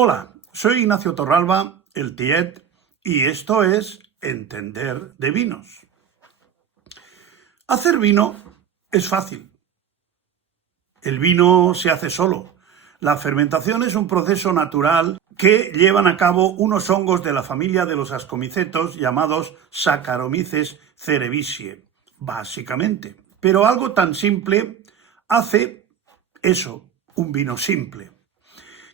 Hola, soy Ignacio Torralba, el Tiet, y esto es Entender de Vinos. Hacer vino es fácil. El vino se hace solo. La fermentación es un proceso natural que llevan a cabo unos hongos de la familia de los ascomicetos llamados Saccharomyces cerevisiae, básicamente. Pero algo tan simple hace eso, un vino simple,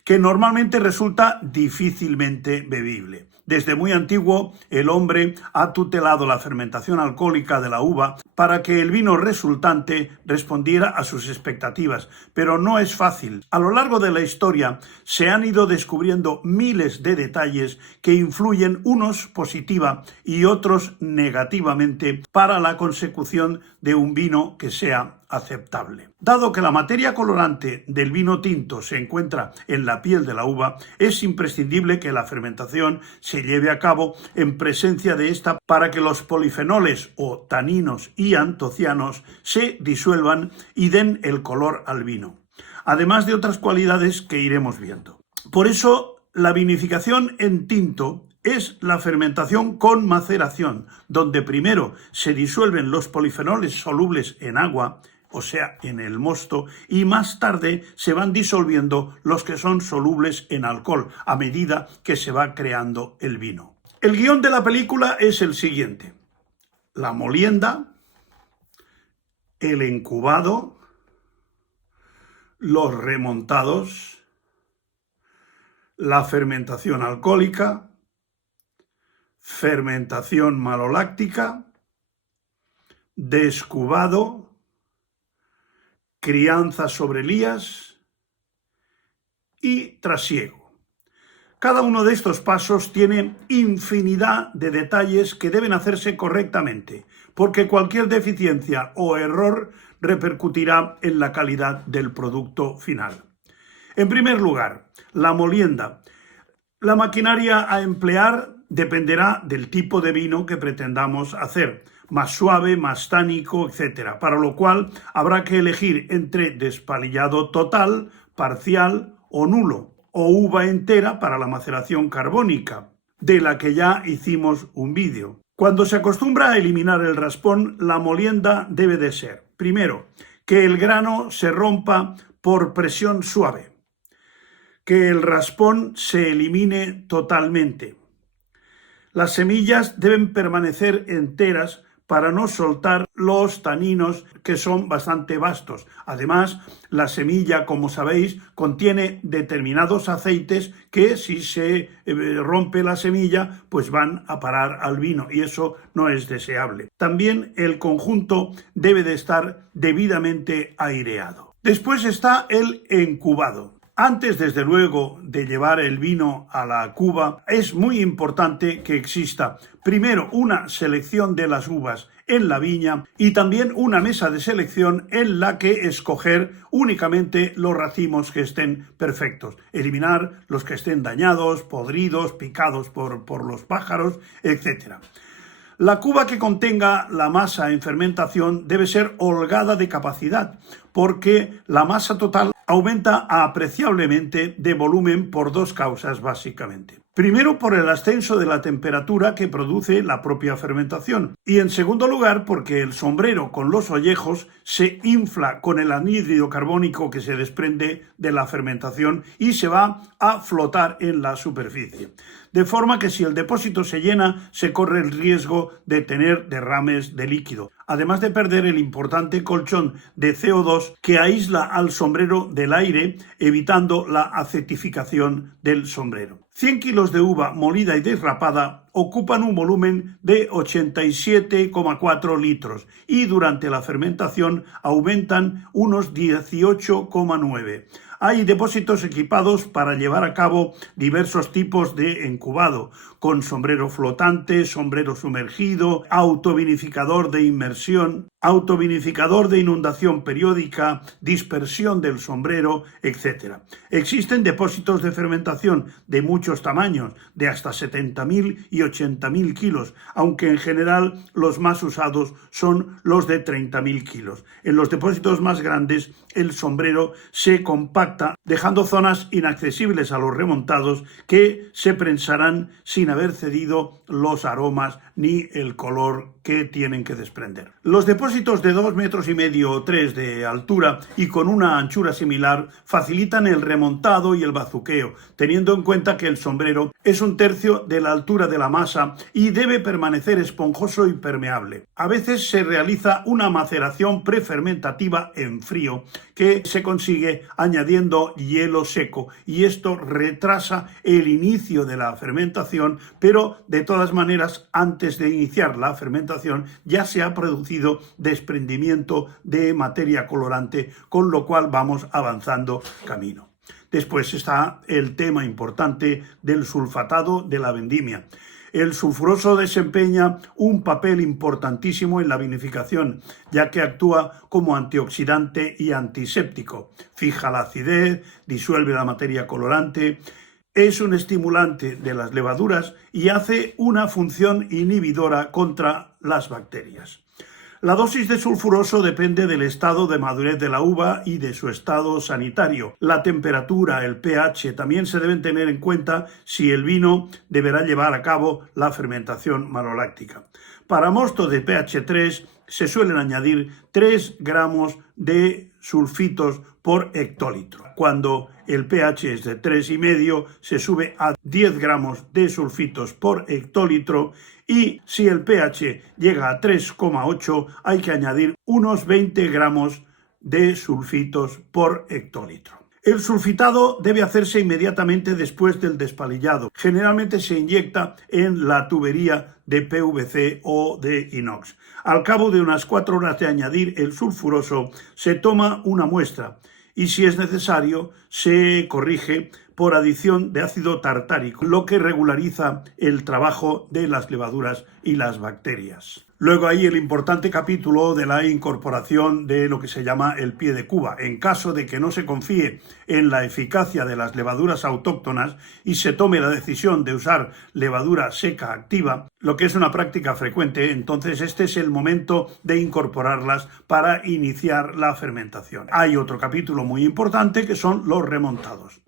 que normalmente resulta difícilmente bebible. Desde muy antiguo, el hombre ha tutelado la fermentación alcohólica de la uva para que el vino resultante respondiera a sus expectativas, pero no es fácil. A lo largo de la historia se han ido descubriendo miles de detalles que influyen unos positiva y otros negativamente para la consecución de un vino que sea aceptable. Dado que la materia colorante del vino tinto se encuentra en la piel de la uva, es imprescindible que la fermentación se lleve a cabo en presencia de esta para que los polifenoles o taninos y antocianos se disuelvan y den el color al vino, además de otras cualidades que iremos viendo. Por eso, la vinificación en tinto es la fermentación con maceración, donde primero se disuelven los polifenoles solubles en agua, o sea, en el mosto, y más tarde se van disolviendo los que son solubles en alcohol, a medida que se va creando el vino. El guión de la película es el siguiente: la molienda, el incubado, los remontados, la fermentación alcohólica, fermentación maloláctica, descubado, crianza sobre lías y trasiego. Cada uno de estos pasos tiene infinidad de detalles que deben hacerse correctamente, porque cualquier deficiencia o error repercutirá en la calidad del producto final. En primer lugar, la molienda. La maquinaria a emplear dependerá del tipo de vino que pretendamos hacer, más suave, más tánico, etc. Para lo cual habrá que elegir entre despalillado total, parcial o nulo, o uva entera para la maceración carbónica, de la que ya hicimos un vídeo. Cuando se acostumbra a eliminar el raspón, la molienda debe de ser, primero, que el grano se rompa por presión suave, que el raspón se elimine totalmente. Las semillas deben permanecer enteras para no soltar los taninos, que son bastante vastos. Además, la semilla, como sabéis, contiene determinados aceites que, si se rompe la semilla, pues van a parar al vino, y eso no es deseable. También el conjunto debe de estar debidamente aireado. Después está el incubado. Antes, desde luego, de llevar el vino a la cuba, es muy importante que exista primero una selección de las uvas en la viña y también una mesa de selección en la que escoger únicamente los racimos que estén perfectos, eliminar los que estén dañados, podridos, picados por los pájaros, etc. La cuba que contenga la masa en fermentación debe ser holgada de capacidad, porque la masa total aumenta apreciablemente de volumen por dos causas básicamente. Primero, por el ascenso de la temperatura que produce la propia fermentación, y en segundo lugar porque el sombrero con los ollejos se infla con el anhídrido carbónico que se desprende de la fermentación y se va a flotar en la superficie. De forma que si el depósito se llena, se corre el riesgo de tener derrames de líquido, además de perder el importante colchón de CO2 que aísla al sombrero del aire, evitando la acetificación del sombrero. 100 kilos de uva molida y desrapada ocupan un volumen de 87,4 litros y durante la fermentación aumentan unos 18,9. Hay depósitos equipados para llevar a cabo diversos tipos de incubado, con sombrero flotante, sombrero sumergido, autovinificador de inmersión, autovinificador de inundación periódica, dispersión del sombrero, etc. Existen depósitos de fermentación de muchos tamaños, de hasta 70.000 y 80.000 kilos, aunque en general los más usados son los de 30.000 kilos. En los depósitos más grandes, el sombrero se compacta, dejando zonas inaccesibles a los remontados que se prensarán sin haber cedido los aromas ni el color que tienen que desprender. Los depósitos de 2,5 metros o 3 de altura y con una anchura similar facilitan el remontado y el bazuqueo, teniendo en cuenta que el sombrero es 1/3 de la altura de la masa y debe permanecer esponjoso y permeable. A veces se realiza una maceración prefermentativa en frío que se consigue añadiendo hielo seco, y esto retrasa el inicio de la fermentación, pero de todas maneras antes de iniciar la fermentación ya se ha producido desprendimiento de materia colorante, con lo cual vamos avanzando camino. Después está el tema importante del sulfatado de la vendimia. El sulfuroso desempeña un papel importantísimo en la vinificación, ya que actúa como antioxidante y antiséptico. Fija la acidez, disuelve la materia colorante, es un estimulante de las levaduras y hace una función inhibidora contra las bacterias. La dosis de sulfuroso depende del estado de madurez de la uva y de su estado sanitario. La temperatura, el pH, también se deben tener en cuenta si el vino deberá llevar a cabo la fermentación maloláctica. Para mosto de pH 3 se suelen añadir 3 gramos de sulfitos por hectolitro. Cuando el pH es de 3,5, se sube a 10 gramos de sulfitos por hectolitro, y si el pH llega a 3,8, hay que añadir unos 20 gramos de sulfitos por hectolitro. El sulfitado debe hacerse inmediatamente después del despalillado. Generalmente se inyecta en la tubería de PVC o de inox. Al cabo de unas 4 horas de añadir el sulfuroso, se toma una muestra y, si es necesario, se corrige por adición de ácido tartárico, lo que regulariza el trabajo de las levaduras y las bacterias. Luego hay el importante capítulo de la incorporación de lo que se llama el pie de cuba. En caso de que no se confíe en la eficacia de las levaduras autóctonas y se tome la decisión de usar levadura seca activa, lo que es una práctica frecuente, entonces este es el momento de incorporarlas para iniciar la fermentación. Hay otro capítulo muy importante que son los remontados.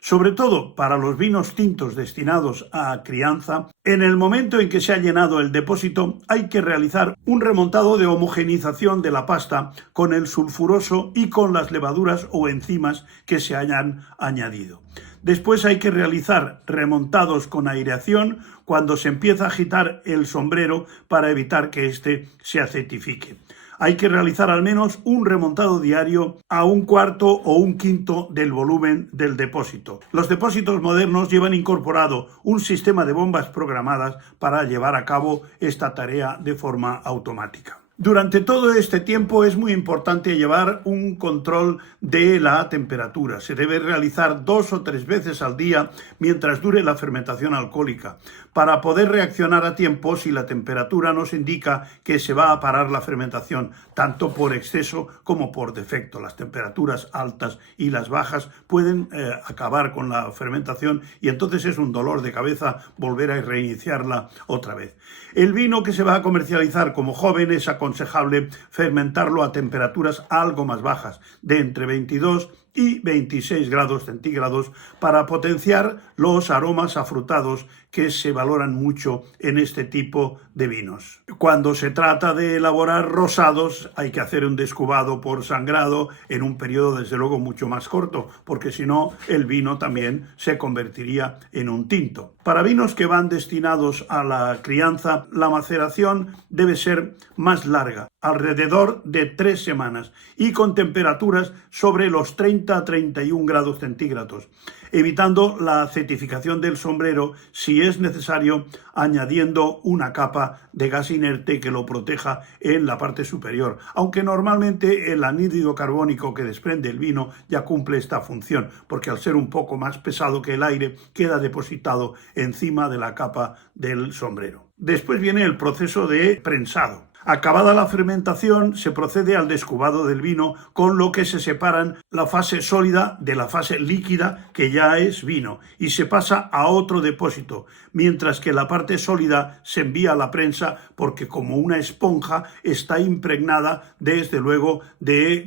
Sobre todo para los vinos tintos destinados a crianza, en el momento en que se ha llenado el depósito hay que realizar un remontado de homogenización de la pasta con el sulfuroso y con las levaduras o enzimas que se hayan añadido. Después hay que realizar remontados con aireación cuando se empieza a agitar el sombrero para evitar que éste se acetifique. Hay que realizar al menos un remontado diario a 1/4 o 1/5 del volumen del depósito. Los depósitos modernos llevan incorporado un sistema de bombas programadas para llevar a cabo esta tarea de forma automática. Durante todo este tiempo es muy importante llevar un control de la temperatura. Se debe realizar 2 o 3 veces al día mientras dure la fermentación alcohólica, para poder reaccionar a tiempo si la temperatura nos indica que se va a parar la fermentación, tanto por exceso como por defecto. Las temperaturas altas y las bajas pueden acabar con la fermentación, y entonces es un dolor de cabeza volver a reiniciarla otra vez. El vino que se va a comercializar como joven es aconsejable fermentarlo a temperaturas algo más bajas, de entre 22 y 26 grados centígrados, para potenciar los aromas afrutados que se valoran mucho en este tipo de vinos. Cuando se trata de elaborar rosados, hay que hacer un descubado por sangrado en un periodo desde luego mucho más corto, porque si no el vino también se convertiría en un tinto. Para vinos que van destinados a la crianza, la maceración debe ser más larga, alrededor de 3 semanas, y con temperaturas sobre los 30 a 31 grados centígrados, evitando la acetificación del sombrero, si es necesario, añadiendo una capa de gas inerte que lo proteja en la parte superior, aunque normalmente el anhídrido carbónico que desprende el vino ya cumple esta función, porque al ser un poco más pesado que el aire, queda depositado encima de la capa del sombrero. Después viene el proceso de prensado. Acabada la fermentación, se procede al descubado del vino, con lo que se separan la fase sólida de la fase líquida, que ya es vino, y se pasa a otro depósito, mientras que la parte sólida se envía a la prensa porque, como una esponja, está impregnada desde luego de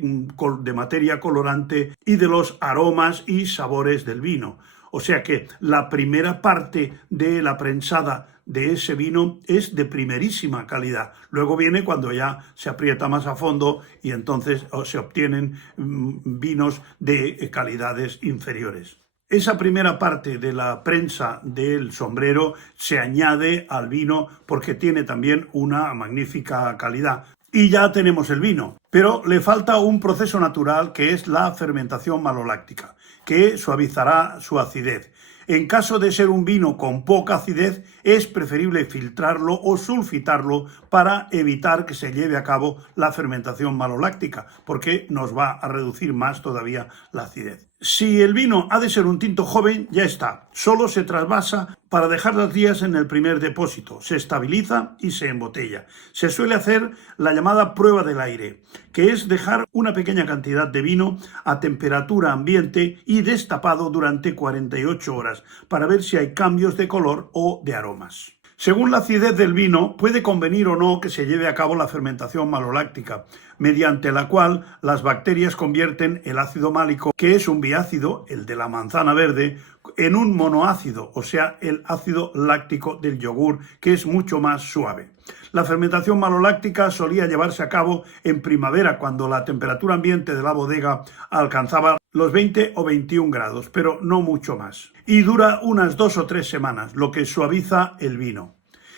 materia colorante y de los aromas y sabores del vino. O sea que la primera parte de la prensada de ese vino es de primerísima calidad. Luego viene cuando ya se aprieta más a fondo y entonces se obtienen vinos de calidades inferiores. Esa primera parte de la prensa del sombrero se añade al vino porque tiene también una magnífica calidad. Y ya tenemos el vino, pero le falta un proceso natural que es la fermentación maloláctica, que suavizará su acidez. En caso de ser un vino con poca acidez, es preferible filtrarlo o sulfitarlo para evitar que se lleve a cabo la fermentación maloláctica, porque nos va a reducir más todavía la acidez. Si el vino ha de ser un tinto joven, ya está. Solo se trasvasa para dejar los días en el primer depósito. Se estabiliza y se embotella. Se suele hacer la llamada prueba del aire, que es dejar una pequeña cantidad de vino a temperatura ambiente y destapado durante 48 horas para ver si hay cambios de color o de aromas. Según la acidez del vino, puede convenir o no que se lleve a cabo la fermentación maloláctica, mediante la cual las bacterias convierten el ácido málico, que es un biácido, el de la manzana verde, en un monoácido, o sea, el ácido láctico del yogur, que es mucho más suave. La fermentación maloláctica solía llevarse a cabo en primavera, cuando la temperatura ambiente de la bodega alcanzaba los 20 o 21 grados, pero no mucho más. Y dura unas 2 o 3 semanas, lo que suaviza el vino.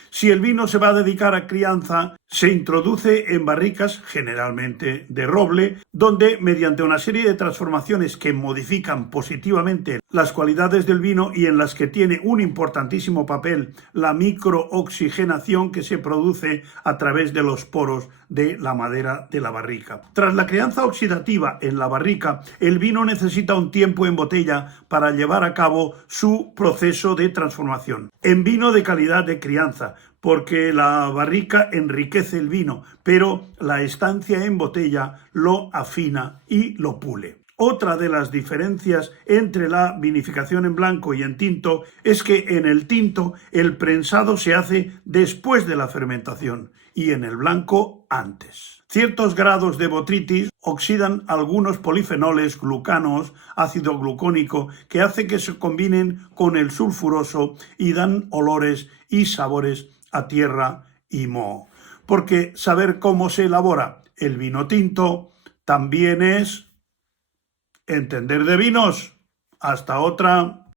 Si el vino se va a dedicar a crianza, se introduce en barricas, generalmente de roble, donde, mediante una serie de transformaciones que modifican positivamente las cualidades del vino y en las que tiene un importantísimo papel la microoxigenación que se produce a través de los poros de la madera de la barrica. Tras la crianza oxidativa en la barrica, el vino necesita un tiempo en botella para llevar a cabo su proceso de transformación en vino de calidad de crianza, porque la barrica enriquece el vino, pero la estancia en botella lo afina y lo pule. Otra de las diferencias entre la vinificación en blanco y en tinto es que en el tinto el prensado se hace después de la fermentación y en el blanco antes. Ciertos grados de botrytis oxidan algunos polifenoles, glucanos, ácido glucónico, que hace que se combinen con el sulfuroso y dan olores y sabores a tierra y moho. Porque saber cómo se elabora el vino tinto también es entender de vinos. Hasta otra.